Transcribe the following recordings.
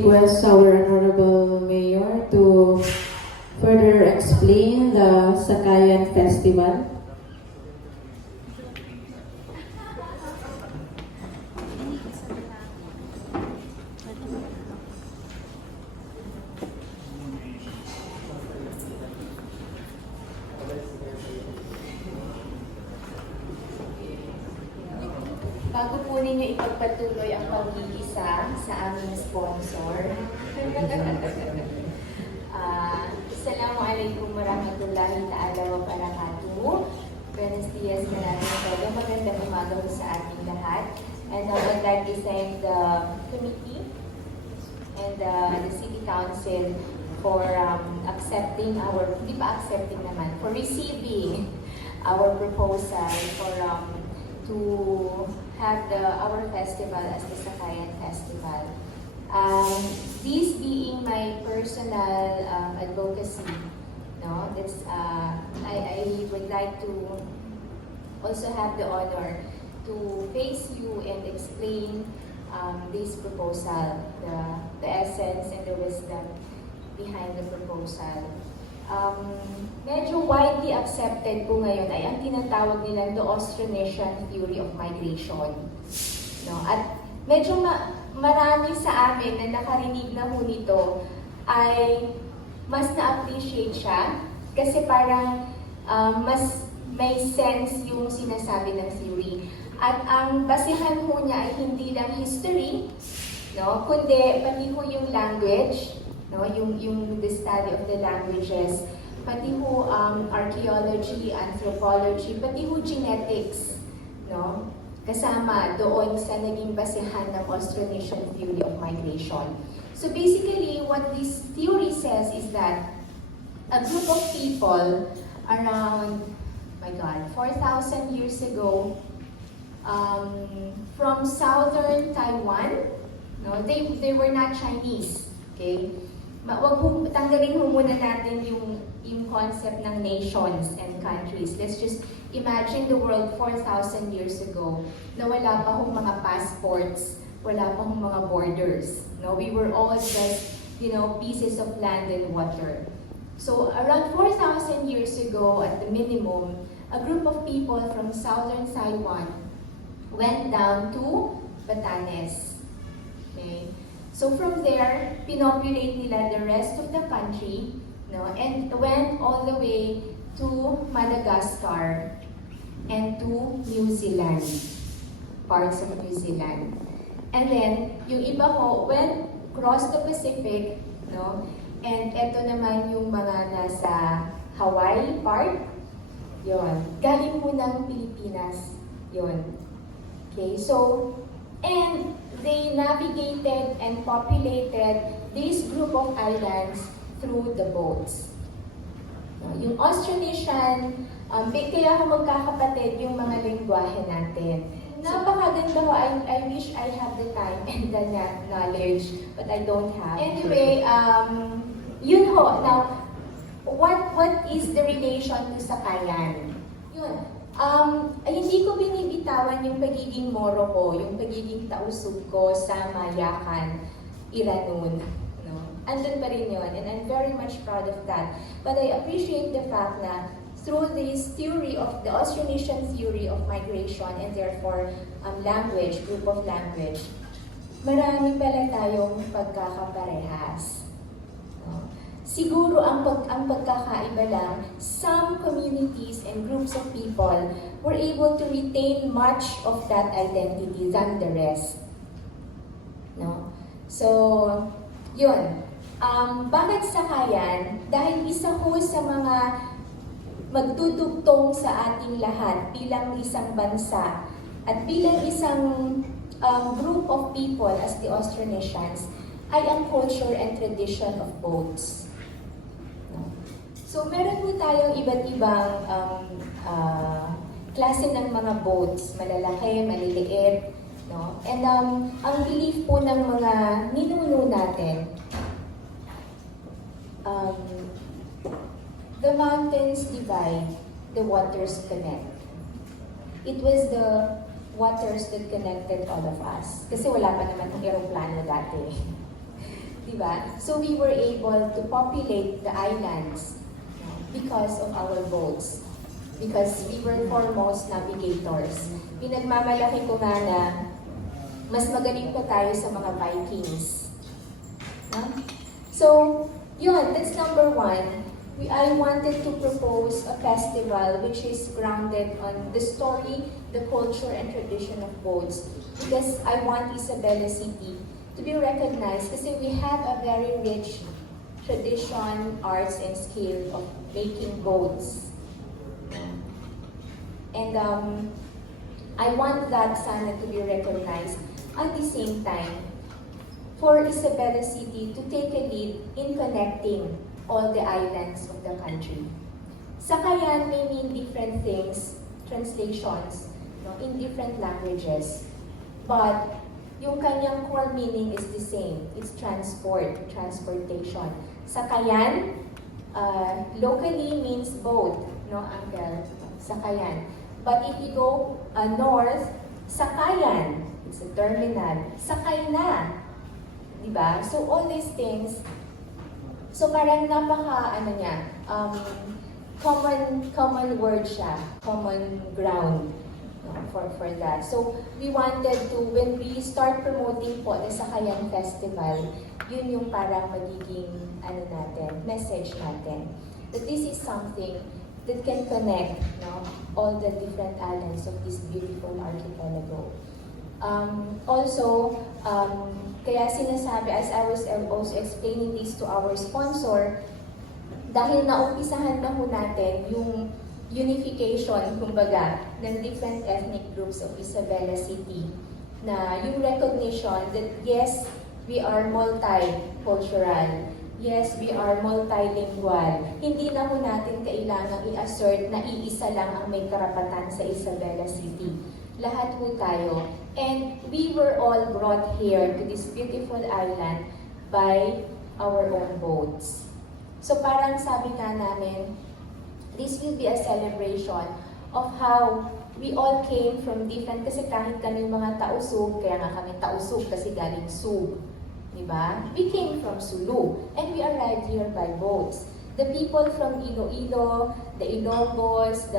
Request our Honorable Mayor to further explain the Sakayan Festival. Bago po ninyo ipagpatuloy ang pag-iisa sa aming sponsor. Assalamualaikum warahmatullahi ta'ala wa barakatuh. Buenos dias, maraming todo. Magandang umaga po sa ating lahat. And I would like to thank the committee and the City Council for accepting our, hindi pa accepting naman, for receiving our proposal for to have our festival as the Sakayan Festival. This being my personal advocacy, no, that's I would like to also have the honor to face you and explain this proposal, the essence and the wisdom behind the proposal. Medyo widely accepted po ngayon ay ang tinatawag nilang the Austronesian theory of migration. No? At medyo marami sa amin na nakarinig na ho nito ay mas na-appreciate siya kasi parang mas may sense yung sinasabi ng theory. At ang basihan ho niya ay hindi lang history, no? Kundi pati ho yung language, no, yung the study of the languages, pati ho archaeology, anthropology, pati ho genetics, no, kasama doon sa naging basehan ng Austronesian theory of migration. So basically, what this theory says is that a group of people around, my God, 4,000 years ago, from southern Taiwan, no, they were not Chinese, okay? Tanggalin mo muna natin yung concept ng nations and countries. Let's just imagine the world 4,000 years ago na wala pa hong mga passports, wala pa hong mga borders. No? We were all just, pieces of land and water. So around 4,000 years ago, at the minimum, a group of people from southern Taiwan went down to Batanes. Okay? So from there, pinopulate nila the rest of the country, no, and went all the way to Madagascar and to New Zealand, parts of New Zealand. And then, yung iba ho went across the Pacific, no, and eto naman yung mga nasa Hawaii part, yon, galing mo ng Pilipinas, yon. Okay, so, and they navigated and populated this group of islands through the boats. Yung Austronesian, kaya ako magkakapatid yung mga lingwahe natin. Napakaganda ko, I wish I have the time and the knowledge, but I don't have. Anyway, yun ho. Now, what is the relation to Sakayan? Yun. Hindi ko binibitawan yung pagiging moro ko, yung pagiging tausug ko sa Mayakan, Iranon. No? Andun pa rin yun, and I'm very much proud of that. But I appreciate the fact na through this theory of the Austronesian theory of migration and therefore language, group of language, marami pala tayong pagkakaparehas. No? Siguro ang pagkakaiba lang, some communities and groups of people were able to retain much of that identity than the rest. No? So, yun. Bakit Sakayan? Dahil isa ho sa mga magdudugtong sa ating lahat bilang isang bansa at bilang isang group of people as the Austronesians ay ang culture and tradition of boats. So, meron po tayong iba't ibang klase ng mga boats, malalaki, maliliit, no? And ang belief po ng mga ninuno natin, the mountains divide, the waters connect. It was the waters that connected all of us. Kasi wala pa naman ng aeroplano dati. Diba? So we were able to populate the islands because of our boats. Because we were foremost navigators. Pinagmamalaki ko nga na mas magaling pa tayo sa mga Vikings. No? So, yun, that's number one. I wanted to propose a festival which is grounded on the story, the culture, and tradition of boats. Because I want Isabela City to be recognized kasi we have a very rich tradition, arts, and skill of making boats. And I want that sana to be recognized. At the same time, for Isabela City to take a lead in connecting all the islands of the country. Sakayan may mean different things, translations, in different languages. But yung kanyang core meaning is the same. It's transportation. Sakayan, locally means boat, no, Uncle? Sakayan. But if you go north, Sakayan, it's a terminal. Sakay na. Diba? So all these things, so parang common word siya, common ground for that. So we wanted to, when we start promoting po the Sakayan Festival, yun yung parang magiging message natin. That this is something that can connect all the different islands of this beautiful archipelago. Kaya sinasabi, as I was also explaining this to our sponsor, dahil naumpisahan na ho natin yung unification, kumbaga, ng different ethnic groups of Isabela City, na yung recognition that yes, we are multicultural, yes, we are multilingual. Hindi na ho natin kailangang i-assert na iisa lang ang may karapatan sa Isabela City. Lahat po tayo. And we were all brought here to this beautiful island by our own boats. So parang sabi nga namin, this will be a celebration of how we all came from different, kasi kahit kami mga tausug, kaya nga kami tausug kasi galing Sug. Diba? We came from Sulu and we arrived here by boats. The people from Iloilo, the Ilonggos,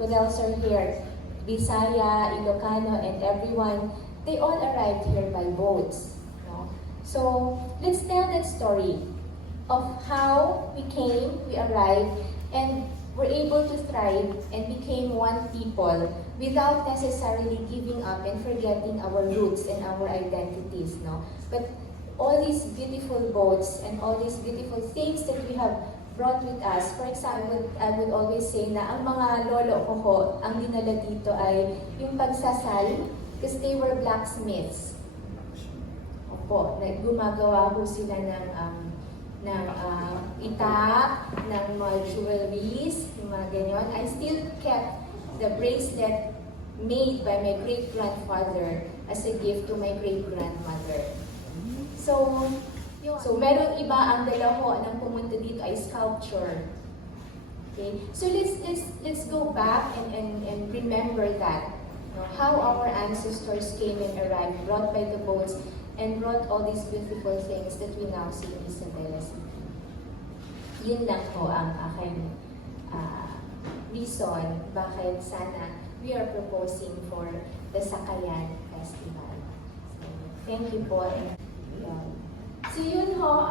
what else are here? Bisaya, Ilocano, and everyone, they all arrived here by boats. No? So, let's tell that story of how we came, we arrived, and were able to thrive and became one people without necessarily giving up and forgetting our roots and our identities. No? But all these beautiful boats and all these beautiful things that we have brought with us. For example, I would always say na ang mga lolo ko ho, ang dinala dito ay yung pagsasal, because they were blacksmiths. Opo, gumagawa ho sila ng itak, ng mga jewelries, yung mga ganyan. I still kept the bracelet made by my great-grandfather as a gift to my great-grandmother. So meron iba ang dalaho ng pumunta dito ay sculpture. Okay? So let's go back and remember that. How our ancestors came and arrived, brought by the boats, and brought all these beautiful things that we now see in Isabela City. Yun lang po ang aking reason bakit sana we are proposing for the Sakayan Festival. So, thank you po. So yun ho,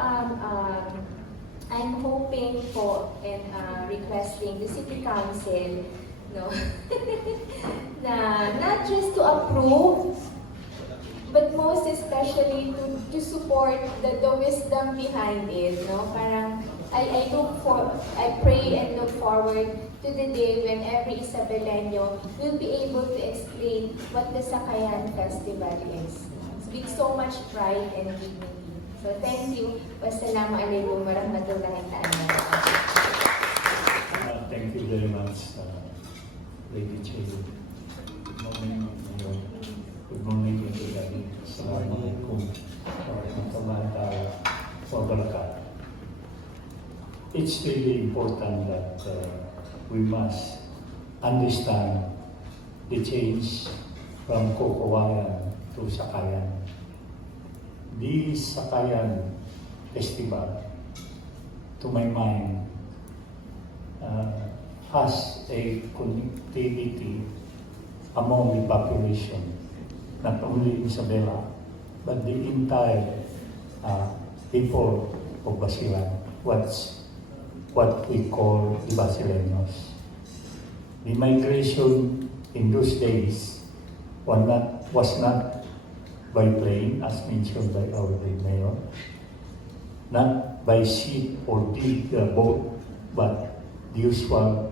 I'm hoping po and requesting the City Council, no, na not just to approve, but most especially to support the wisdom behind it, no? Parang I pray and look forward to the day when every Isabeleño will be able to explain what the Sakayan Festival is. With so much pride and dignity. So thank you. Wassalamualaikum warahmatullahi ta'ala. Thank you very much, Lady Chair. Good morning, Mayor. Good morning, everybody. Assalamualaikum warahmatullahi wabarakatuh. It's really important that we must understand the change from Kokowayan to Sakayan. This Sakayan festival, to my mind, has a connectivity among the population, not only Isabela, but the entire people of Basilan, what we call the Basileños. The migration in those days was not by plane, as mentioned by our mayor, not by ship or big boat, but the usual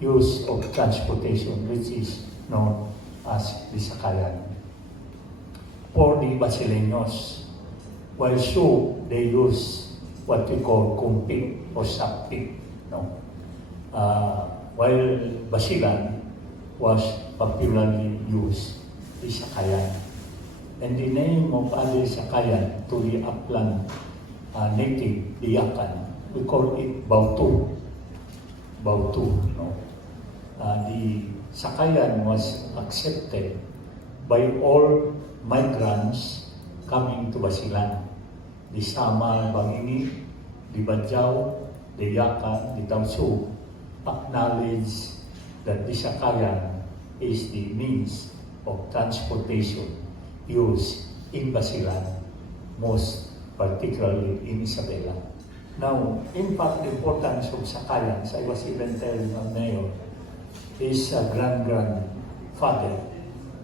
use of transportation, which is known as the Sakayan. For the Basileños, while so they use what we call kumpik or sakpik, no? While Basilan was popularly used the Sakayan. And the name of other Sakayan to the upland native, the Yakan, we call it Bautu. Bautu, no? The Sakayan was accepted by all migrants coming to Basilan. The Sama, Bangini, the Badjao, the Yakan, the Tausu acknowledge that the Sakayan is the means of transportation used in Basilan, most particularly in Isabela. Now, in fact, the importance of Sakayan, as I was even telling our mayor, his grandfather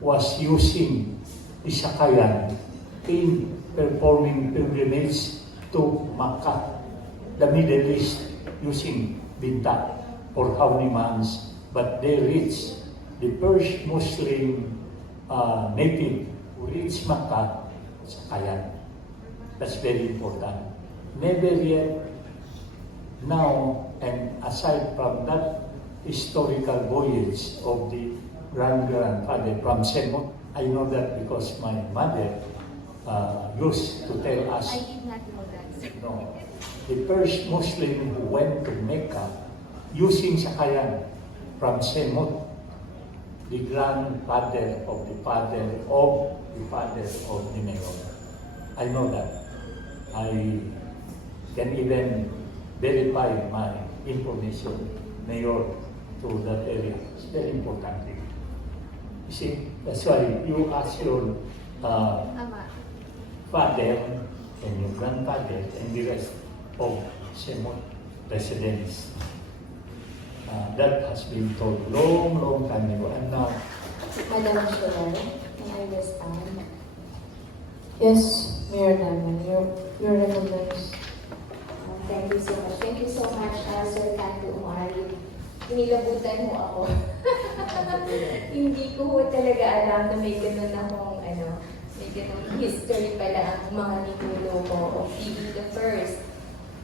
was using the Sakayan in performing pilgrimage to Makkah, the Middle East, using binta for how many months, but they reached the first Muslim native who reached Makkah, Sakayan. That's very important. Never yet now, and aside from that historical voyage of the grandfather from Semot, I know that because my mother used to tell us. I did not know that. No, the first Muslim who went to Mecca using Sakayan from Semot, the grandfather of the father of the mayor. I know that. I can even verify my information, mayor, to that area. It's very important thing. You see, that's why you ask your father and your grandfather and the rest of Semot residents. That has been told long time ago, and now. Madam Chair, can I respond? Yes, Mayor Naman, you're recognized. Thank you so much. Thank you so much, Sir Canto Umari. Inilabutan mo ako. Hindi ko ho talaga alam na may ganun akong, may ganun history pala ang mga ninuno mo of being the first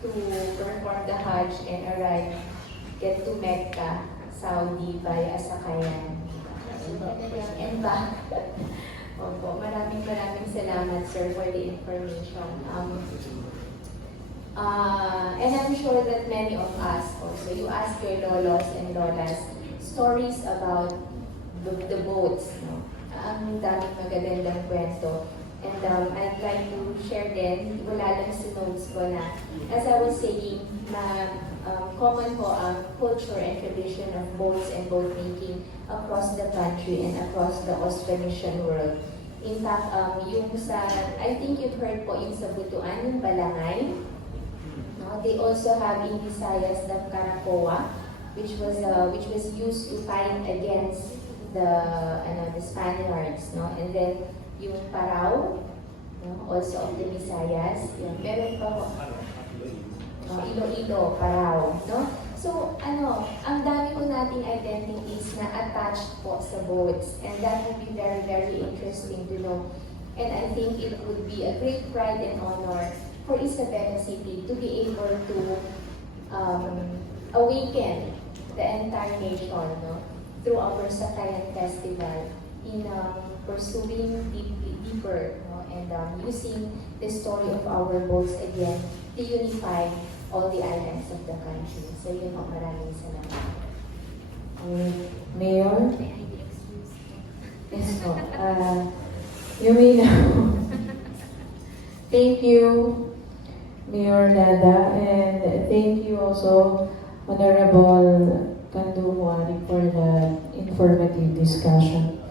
to perform the Hajj and arrive, get to Mecca, Saudi via Sakayan. And back. Opo, maraming salamat, sir, for the information. And I'm sure that many of us also, you ask your lolos and lolas stories about the boats, no? Ang daming magagandang kwento. And I'd like to share din, wala lang sa notes ko na, as I was saying, na common po ang culture and tradition of boats and boat making across the country and across the Austronesian world. In fact, yung sa, I think you've heard po yung sa Butuan, yung Balangay. No? They also have in Visayas the Caracoa, which was used to fight against the Spaniards, no? And then yung Parao, no? Also of the Visayas. Yung, meron pa po. Iloilo, Parao, no? So, ang dami po nating identities na attached po sa boats, and that would be very, very interesting to know. And I think it would be a great pride and honor for Isabela City to be able to awaken the entire nation, no? Through our Sakayan Festival in pursuing deeper, no? And using the story of our boats again to unify all the islands of the country. So yun po, maraming salamat. Mayor? May I be excused? Yes po. You may now. Thank you. Mayor Dada, and thank you also, Honorable Kandu Muari, for the informative discussion.